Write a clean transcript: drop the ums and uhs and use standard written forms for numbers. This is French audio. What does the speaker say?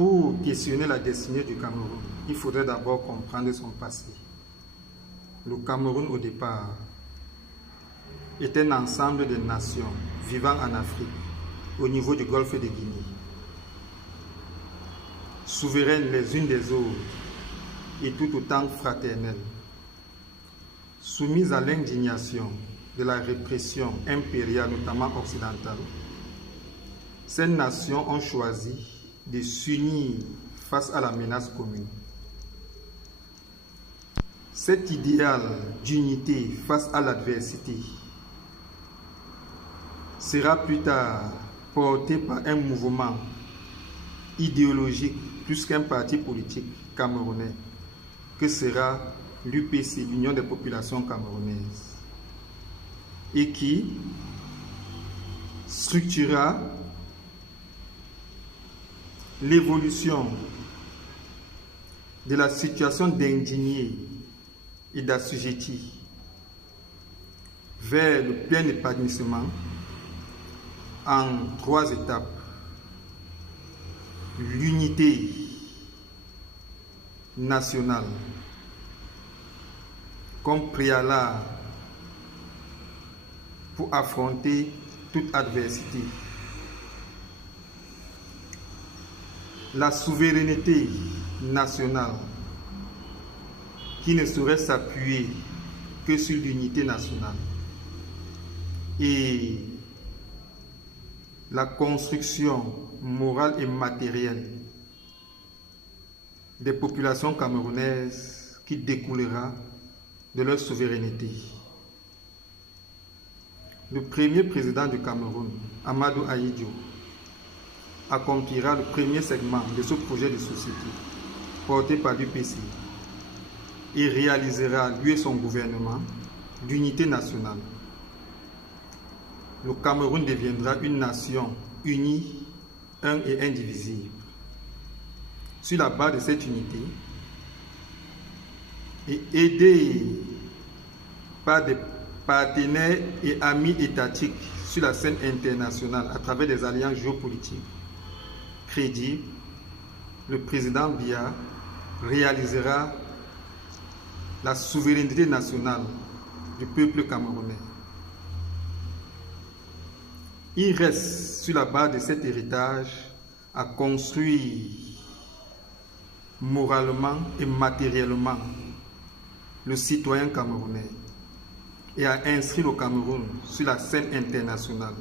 Pour questionner la destinée du Cameroun, il faudrait d'abord comprendre son passé. Le Cameroun, au départ, est un ensemble de nations vivant en Afrique, au niveau du golfe de Guinée, souveraines les unes des autres et tout autant fraternelles, soumises à l'indignation de la répression impériale, notamment occidentale. Ces nations ont choisi de s'unir face à la menace commune. Cet idéal d'unité face à l'adversité sera plus tard porté par un mouvement idéologique plus qu'un parti politique camerounais, que sera l'UPC, l'Union des populations camerounaises, et qui structurera l'évolution de la situation d'indignés et d'assujettis vers le plein épanouissement en 3 étapes. L'unité nationale comme préalable pour affronter toute adversité. La souveraineté nationale qui ne saurait s'appuyer que sur l'unité nationale. Et la construction morale et matérielle des populations camerounaises qui découlera de leur souveraineté. Le premier président du Cameroun, Amadou Ahidjo, accomplira le premier segment de ce projet de société porté par l'UPC et réalisera, lui et son gouvernement, l'unité nationale. Le Cameroun deviendra une nation unie, un et indivisible. Sur la base de cette unité et aidé par des partenaires et amis étatiques sur la scène internationale à travers des alliances géopolitiques crédibles, le président Biya réalisera la souveraineté nationale du peuple camerounais. Il reste sur la base de cet héritage à construire moralement et matériellement le citoyen camerounais et à inscrire le Cameroun sur la scène internationale.